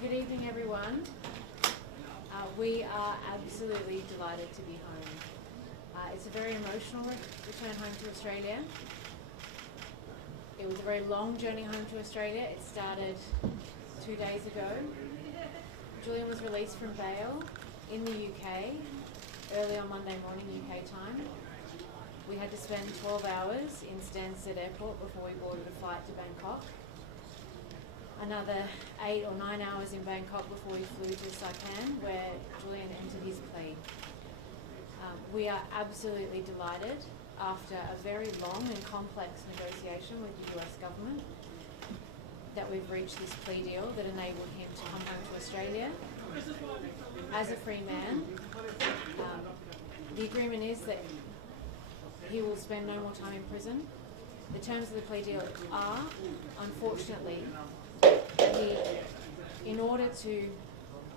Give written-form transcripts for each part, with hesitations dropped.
Good evening, everyone. We are absolutely delighted to be home. It's a very emotional return home to Australia. It was a very long journey home to Australia. It started 2 days ago. Julian was released from bail in the UK early on Monday morning UK time. We had to spend 12 hours in Stansted Airport before we boarded a flight to Bangkok. Another 8 or 9 hours in Bangkok before we flew to Saipan, where Julian entered his plea. We are absolutely delighted, after a very long and complex negotiation with the US government, that we've reached this plea deal that enabled him to come home to Australia as a free man. The agreement is that he will spend no more time in prison. The terms of the plea deal are, unfortunately, in order to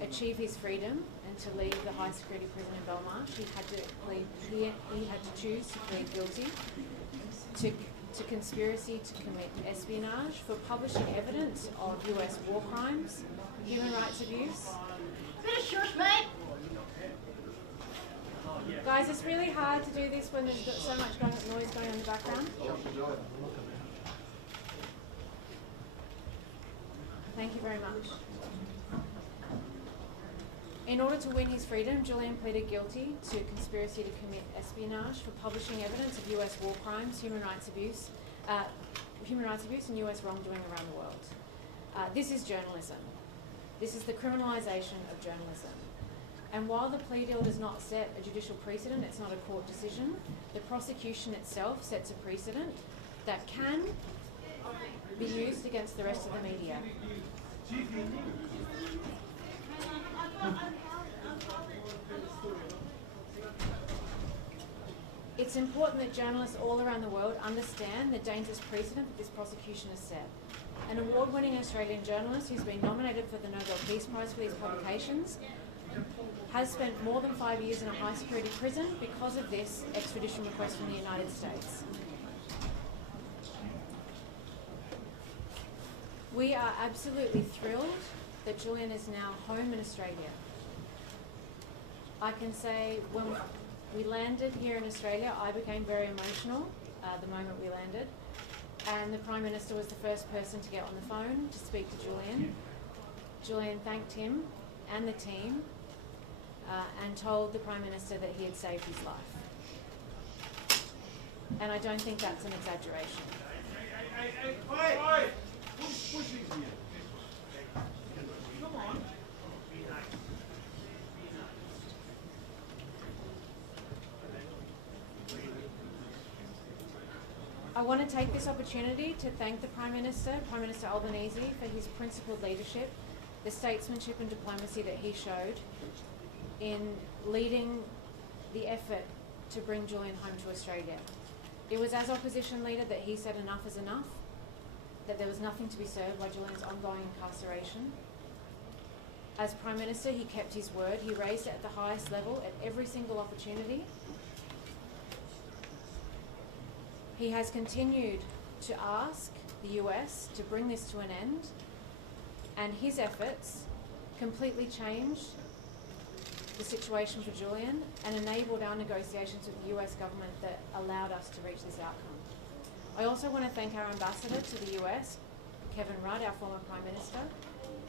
achieve his freedom and to leave the high security prison in Belmarsh, he had to choose to plead guilty to conspiracy to commit espionage for publishing evidence of US war crimes, human rights abuse. Bit of shush, mate. Guys, it's really hard to do this when there's got so much noise going on in the background. Thank you very much. In order to win his freedom, Julian pleaded guilty to conspiracy to commit espionage for publishing evidence of US war crimes, human rights abuse and US wrongdoing around the world. This is journalism. This is the criminalisation of journalism. And while the plea deal does not set a judicial precedent, it's not a court decision, the prosecution itself sets a precedent that can be used against the rest of the media. It's important that journalists all around the world understand the dangerous precedent that this prosecution has set. An award-winning Australian journalist who's been nominated for the Nobel Peace Prize for these publications has spent more than 5 years in a high security prison because of this extradition request from the United States. We are absolutely thrilled that Julian is now home in Australia. I can say when we landed here in Australia, I became very emotional the moment we landed, and the Prime Minister was the first person to get on the phone to speak to Julian. Julian thanked him and the team and told the Prime Minister that he had saved his life. And I don't think that's an exaggeration. Hey. Who's pushing here? Come on. I want to take this opportunity to thank the Prime Minister Albanese, for his principled leadership, the statesmanship and diplomacy that he showed in leading the effort to bring Julian home to Australia. It was as opposition leader that he said enough is enough, that there was nothing to be served by Julian's ongoing incarceration. As Prime Minister, he kept his word. He raised it at the highest level at every single opportunity. He has continued to ask the US to bring this to an end, and his efforts completely changed the situation for Julian and enabled our negotiations with the US government that allowed us to reach this outcome. I also want to thank our ambassador to the US, Kevin Rudd, our former Prime Minister,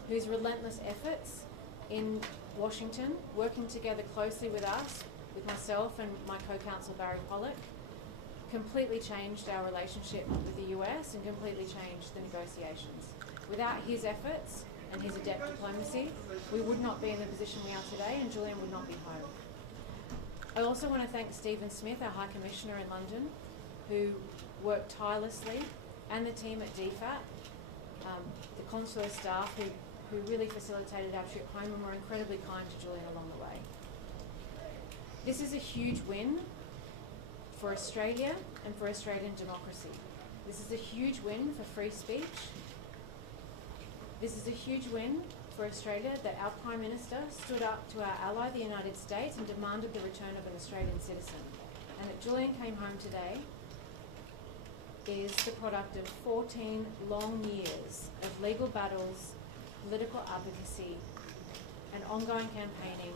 whose relentless efforts in Washington, working together closely with us, with myself and my co-counsel Barry Pollock, completely changed our relationship with the US and completely changed the negotiations. Without his efforts and his adept diplomacy, we would not be in the position we are today, and Julian would not be home. I also want to thank Stephen Smith, our High Commissioner in London, who worked tirelessly, and the team at DFAT, the consular staff who really facilitated our trip home and were incredibly kind to Julian along the way. This is a huge win for Australia and for Australian democracy. This is a huge win for free speech. This is a huge win for Australia that our Prime Minister stood up to our ally, the United States, and demanded the return of an Australian citizen. And that Julian came home today is the product of 14 long years of legal battles, political advocacy and ongoing campaigning,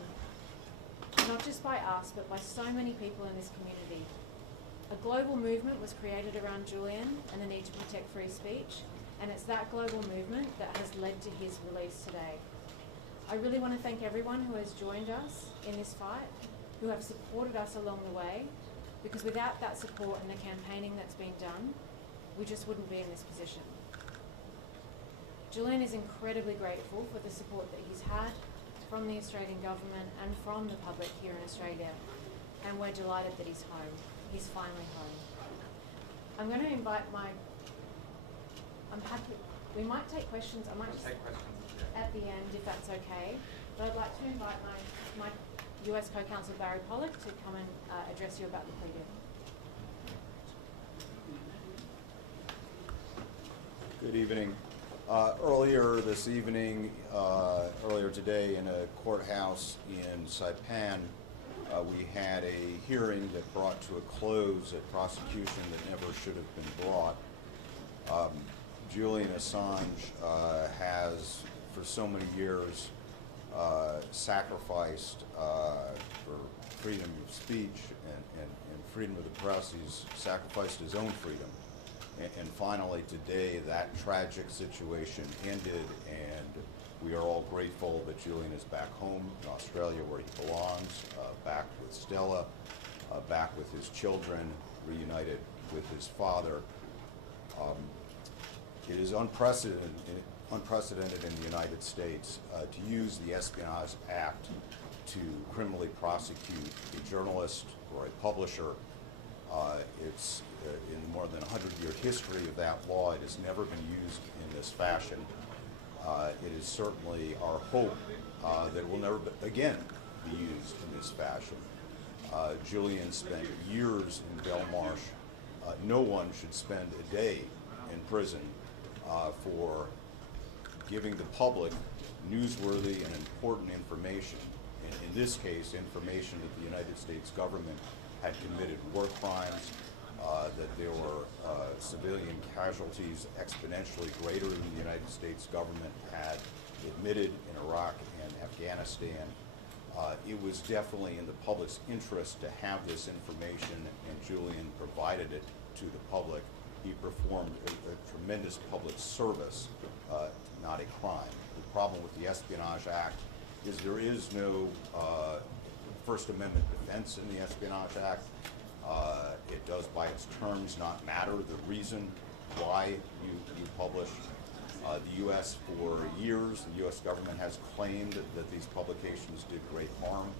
not just by us, but by so many people in this community. A global movement was created around Julian and the need to protect free speech, and it's that global movement that has led to his release today. I really want to thank everyone who has joined us in this fight, who have supported us along the way, because without that support and the campaigning that's been done, we just wouldn't be in this position. Julian is incredibly grateful for the support that he's had from the Australian government and from the public here in Australia, and we're delighted that he's home. He's finally home. I'm going to invite we might take questions. I might just take questions at the end if that's okay. But I'd like to invite my US co-counsel Barry Pollock to come and address you about the plea deal. Good evening. Earlier this evening, earlier today in a courthouse in Saipan, we had a hearing that brought to a close a prosecution that never should have been brought. Julian Assange has, for so many years, sacrificed for freedom of speech and freedom of the press. He's sacrificed his own freedom. And finally today that tragic situation ended, and we are all grateful that Julian is back home in Australia where he belongs, back with Stella, back with his children, reunited with his father. It is unprecedented in the United States to use the Espionage Act to criminally prosecute a journalist or a publisher. It's in more than 100-year history of that law, it has never been used in this fashion. It is certainly our hope that it will never again be used in this fashion. Julian spent years in Belmarsh. No one should spend a day in prison for giving the public newsworthy and important information. In this case, information that the United States government had committed war crimes, that there were civilian casualties exponentially greater than the United States government had admitted in Iraq and Afghanistan. It was definitely in the public's interest to have this information, and Julian provided it to the public. He performed a tremendous public service, not a crime. The problem with the Espionage Act is there is no First Amendment defense in the Espionage Act. It does, by its terms, not matter the reason why you publish. The U.S. for years, the U.S. government has claimed that these publications did great harm.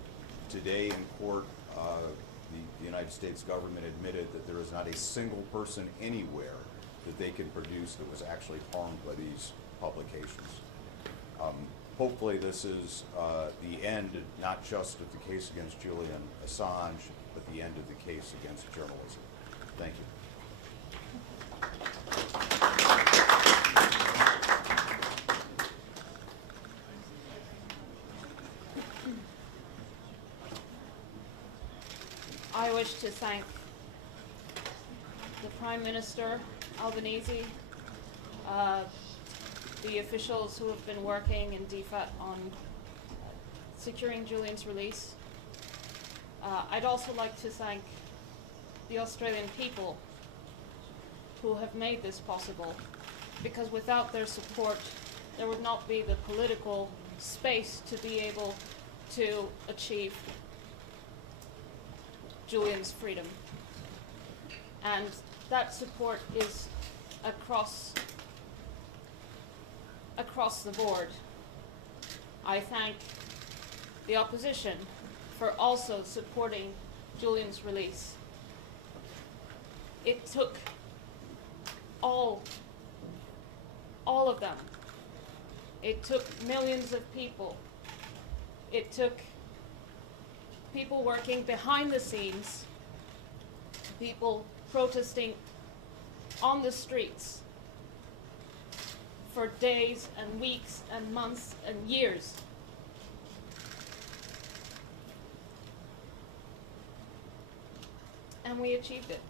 Today in court, the United States government admitted that there is not a single person anywhere that they can produce that was actually harmed by these publications. Hopefully this is the end, not just of the case against Julian Assange, but the end of the case against journalism. Thank you. I wish to thank the Prime Minister, Albanese, the officials who have been working in DFAT on securing Julian's release. I'd also like to thank the Australian people who have made this possible, because without their support, there would not be the political space to be able to achieve Julian's freedom. And that support is across the board. I thank the opposition for also supporting Julian's release. It took all of them. It took millions of people. It took people working behind the scenes, people protesting on the streets for days and weeks and months and years. And we achieved it.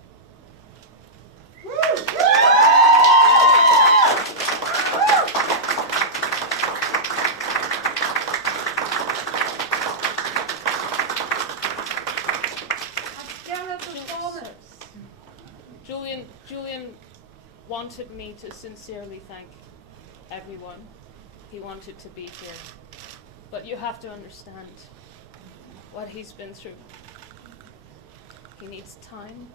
wanted me to sincerely thank everyone. He wanted to be here. But you have to understand what he's been through. He needs time.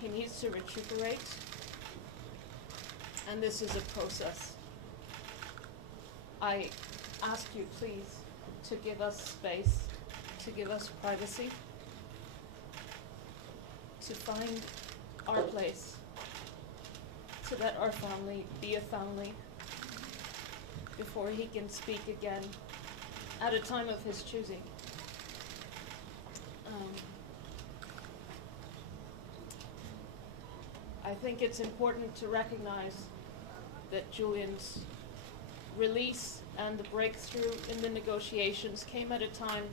He needs to recuperate. And this is a process. I ask you, please, to give us space, to give us privacy, to find our place, to let our family be a family before he can speak again at a time of his choosing. I think it's important to recognize that Julian's release and the breakthrough in the negotiations came at a time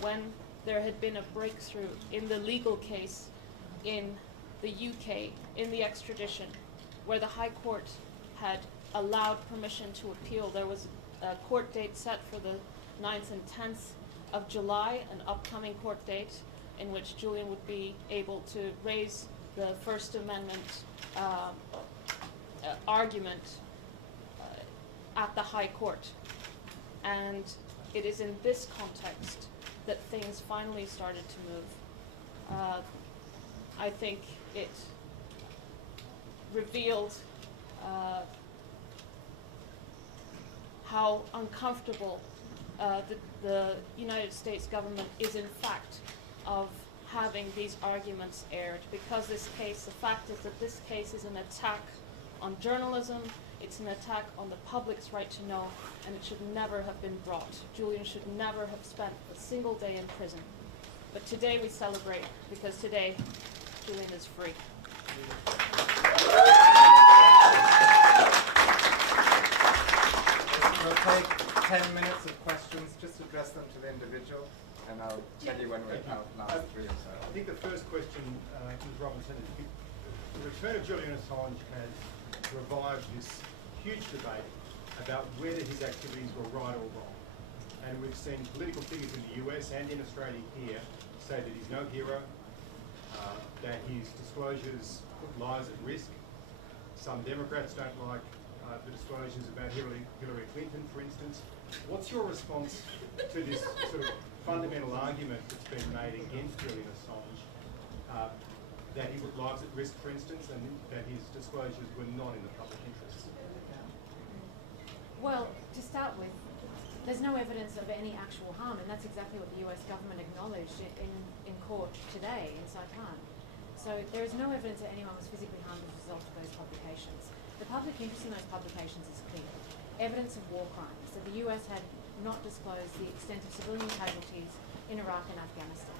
when there had been a breakthrough in the legal case in the UK, in the extradition, where the High Court had allowed permission to appeal. There was a court date set for the 9th and 10th of July, an upcoming court date in which Julian would be able to raise the First Amendment argument at the High Court. And it is in this context that things finally started to move. I think it revealed how uncomfortable the United States government is in fact of having these arguments aired, because this case, the fact is that this case is an attack on journalism, it's an attack on the public's right to know, and it should never have been brought. Julian should never have spent a single day in prison. But today we celebrate, because today Julian is free. We'll take 10 minutes of questions, just address them to the individual, and I'll tell you when we're out last 3 or so. I think the first question, Ms. Robinson, is the return of Julian Assange has revived this huge debate about whether his activities were right or wrong. And we've seen political figures in the US and in Australia here say that he's no hero, that his disclosures put lives at risk. Some Democrats don't like the disclosures about Hillary Clinton, for instance. What's your response to this sort of fundamental argument that's been made against Julian Assange, that he put lives at risk, for instance, and that his disclosures were not in the public interest? Well, to start with, there's no evidence of any actual harm, and that's exactly what the US government acknowledged in court today in Saipan. So there is no evidence that anyone was physically harmed as a result of those publications. The public interest in those publications is clear. Evidence of war crimes, that the US had not disclosed the extent of civilian casualties in Iraq and Afghanistan,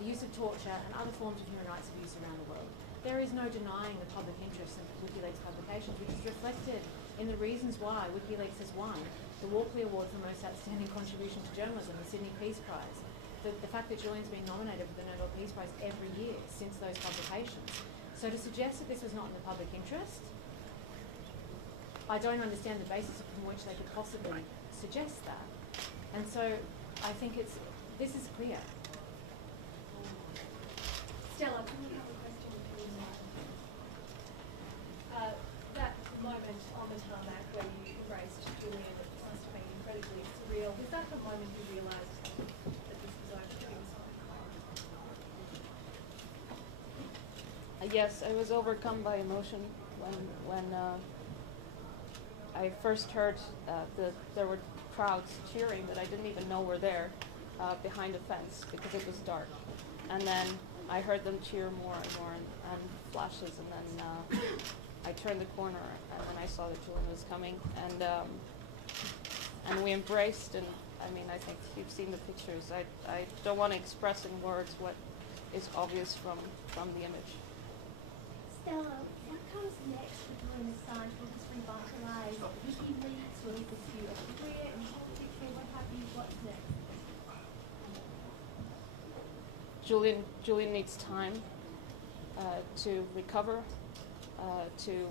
the use of torture and other forms of human rights abuse around the world. There is no denying the public interest in WikiLeaks publications, which is reflected in the reasons why WikiLeaks has won the Walkley Award for Most Outstanding Contribution to Journalism, the Sydney Peace Prize, the fact that Julian's been nominated for the Nobel Peace Prize every year since those publications. So to suggest that this was not in the public interest, I don't understand the basis upon which they could possibly suggest that. And so I think this is clear. Stella, can we have a question please? That moment on the tarmac where you embraced Julian, it must have been incredibly surreal. Was that the moment you realised that this was over to be Yes, I was overcome by emotion when I first heard there were crowds cheering that I didn't even know were there behind a fence because it was dark. And then I heard them cheer more and more and flashes, and then I turned the corner and then I saw that Julian was coming, and we embraced, and I mean, I think you've seen the pictures. I don't want to express in words what is obvious from the image. Stella, what comes next for Julian Assange? Will this revitalise WikiLeaks? Will he pursue a career in politics or what have you? What's next? Julian needs time to recover, to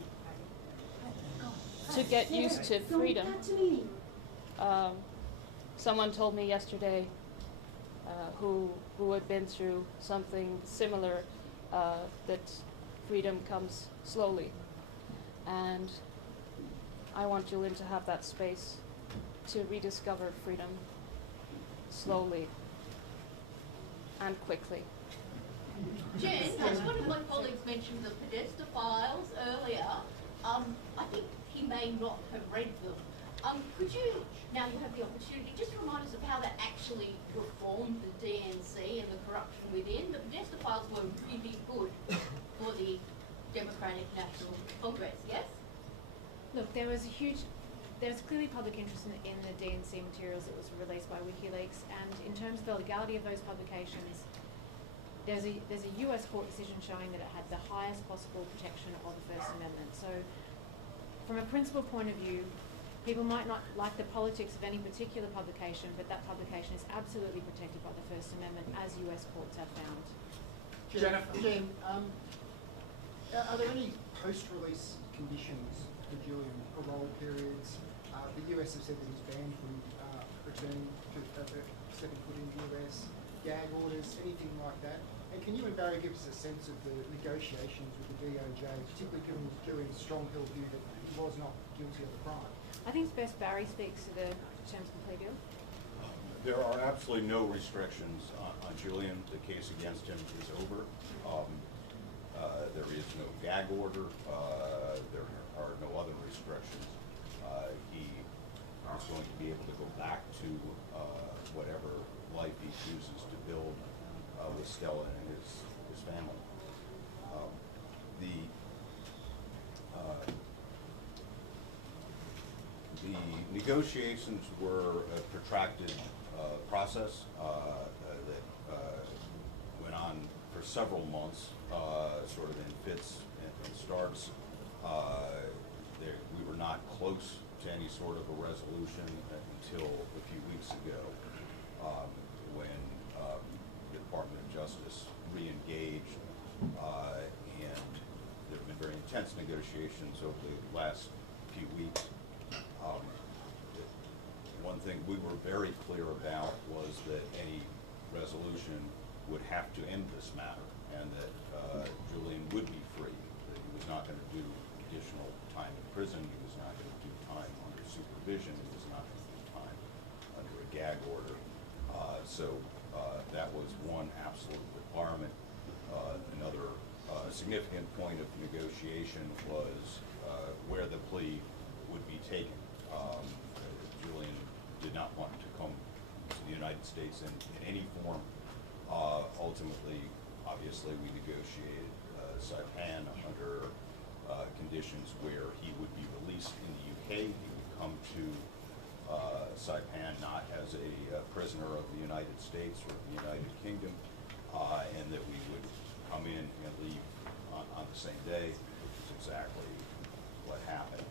get used to freedom. Someone told me yesterday who had been through something similar that freedom comes slowly. And I want Julian to have that space to rediscover freedom slowly and quickly. Jen, as one of my colleagues mentioned the Podesta files earlier, I think he may not have read them. Could you, now you have the opportunity, just remind us of how that actually reformed the DNC and the corruption within? The Podesta files were really good for the Democratic National Congress, yes? Look, there was clearly public interest in the DNC materials that was released by WikiLeaks, and in terms of the legality of those publications, there's a US court decision showing that it had the highest possible protection of the First Amendment. So from a principle point of view, people might not like the politics of any particular publication, but that publication is absolutely protected by the First Amendment, as US courts have found. Jennifer. Jen, are there any post-release conditions for Julian, parole periods? The US have said that he's banned from returning to stepping foot in the US, gag orders, anything like that. And can you and Barry give us a sense of the negotiations with the DOJ, particularly given Julian's strong-held view that he was not guilty of the crime? I think it's best Barry speaks to the terms of the plea deal. There are absolutely no restrictions on Julian. The case against him is over. There is no gag order. There are no other restrictions. He is going to be able to go back to whatever life he chooses to build with Stella and his family. The negotiations were a protracted process that went on for several months, sort of in fits and starts. We were not close to any sort of a resolution until a few weeks ago, when the Department of Justice re-engaged, and there have been very intense negotiations over the last few weeks. One thing we were very clear about was that any resolution would have to end this matter, and that Julian would be free, that he was not going to do additional time in prison, he was not going to do time under supervision, he was not going to do time under a gag order. So that was one absolute requirement. Another significant point of negotiation was where the plea would be taken. Julian did not want to come to the United States in any form. Ultimately, obviously, we negotiated Saipan under conditions where he would be released in the UK. He would come to Saipan not as a prisoner of the United States or the United Kingdom, and that we would come in and leave on the same day, which is exactly what happened.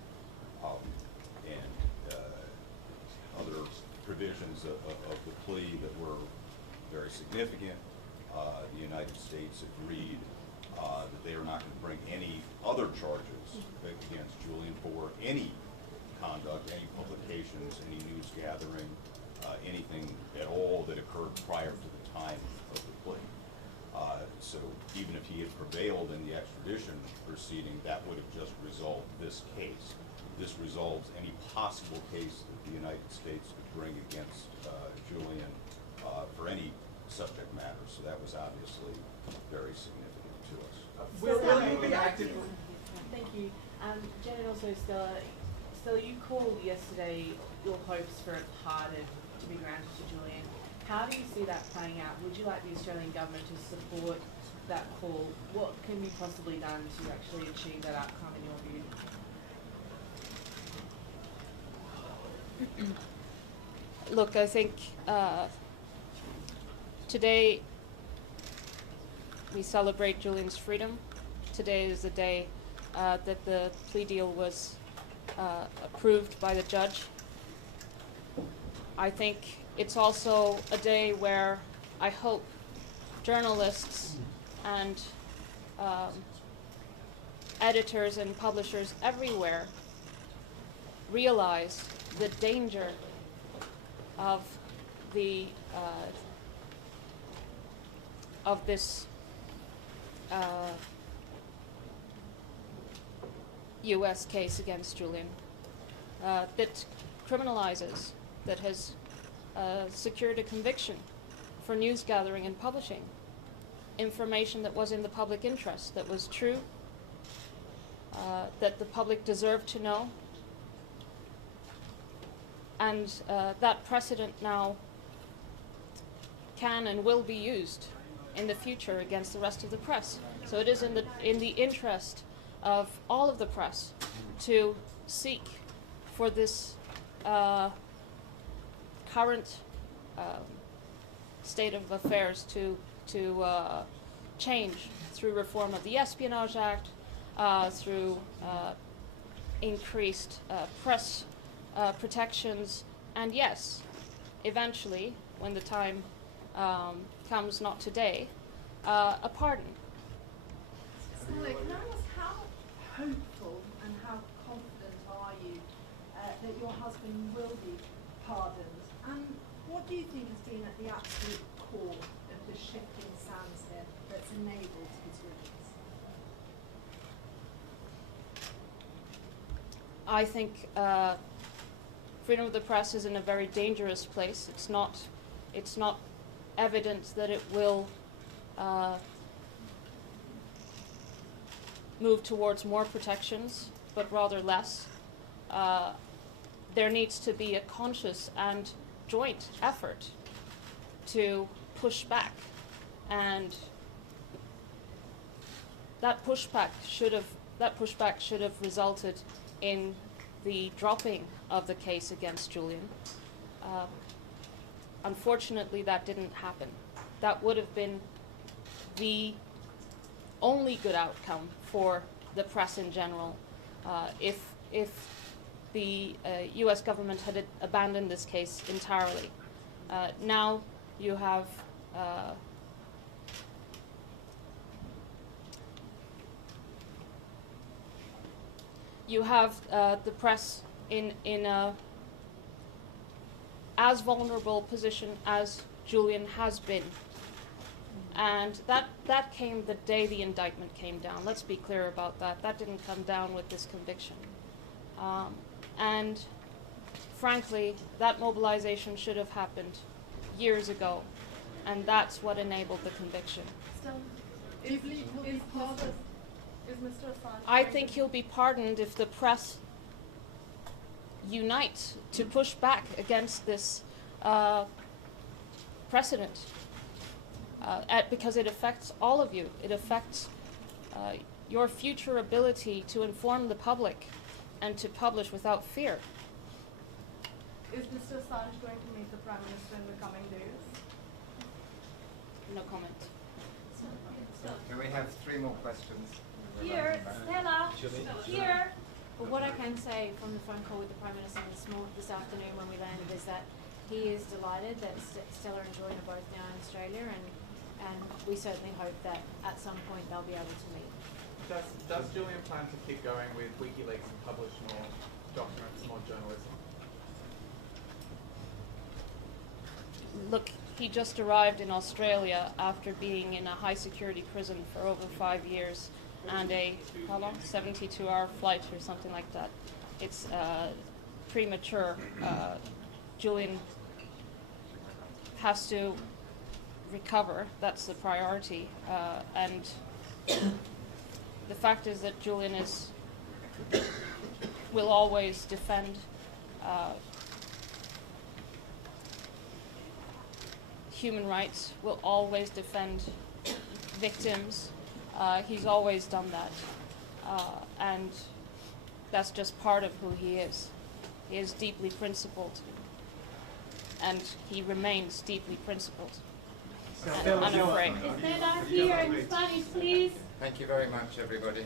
Other provisions of the plea that were very significant. The United States agreed that they are not going to bring any other charges against Julian for any conduct, any publications, any news gathering, anything at all that occurred prior to the time of the plea. So even if he had prevailed in the extradition proceeding, that would have just resolved this case. This resolves any possible case that the United States could bring against Julian for any subject matter. So that was obviously very significant to us. Will you be active? Thank you. Jen and also Stella. Stella, you called yesterday your hopes for a pardon to be granted to Julian. How do you see that playing out? Would you like the Australian government to support that call? What can be possibly done to actually achieve that outcome in your view? Look, I think today we celebrate Julian's freedom. Today is the day that the plea deal was approved by the judge. I think it's also a day where I hope journalists and editors and publishers everywhere realize the danger of US case against Julian that criminalizes, that has secured a conviction for news gathering and publishing information that was in the public interest, that was true, that the public deserved to know. And that precedent now can and will be used in the future against the rest of the press. So it is in the interest of all of the press to seek for this current state of affairs to change through reform of the Espionage Act, through increased press protections, and yes, eventually, when the time comes, not today, a pardon. Stella, can I ask how hopeful and how confident are you that your husband will be pardoned? And what do you think has been at the absolute core of the shift in sands here that's enabled his release? I think freedom of the press is in a very dangerous place. It's not evident that it will move towards more protections, but rather less. There needs to be a conscious and joint effort to push back, and that pushback should have resulted in the dropping of the case against Julian. Unfortunately, that didn't happen. That would have been the only good outcome for the press in general if the US government had abandoned this case entirely. Now you have the press in a as vulnerable position as Julian has been. And that came the day the indictment came down. Let's be clear about that. That didn't come down with this conviction. And frankly, that mobilization should have happened years ago. And that's what enabled the conviction. Is Mr. Assange I think he'll be pardoned if the press unite to push back against this precedent, because it affects all of you. It affects your future ability to inform the public and to publish without fear. Is Mr. Assange going to meet the Prime Minister in the coming days? No comment. Can we have 3 more questions? Here, Stella, here. But what I can say from the phone call with the Prime Minister this afternoon when we landed is that he is delighted that Stella and Julian are both now in Australia, and we certainly hope that at some point they'll be able to meet. Does Julian plan to keep going with WikiLeaks and publish more documents, more journalism? Look, he just arrived in Australia after being in a high security prison for over 5 years and a, how long, 72-hour flight or something like that. It's premature. Julian has to recover. That's the priority. And the fact is that Julian will always defend human rights, will always defend victims. He's always done that. And that's just part of who he is. He is deeply principled. And he remains deeply principled. And unafraid. Stella, here in Spanish, please. Thank you very much, everybody.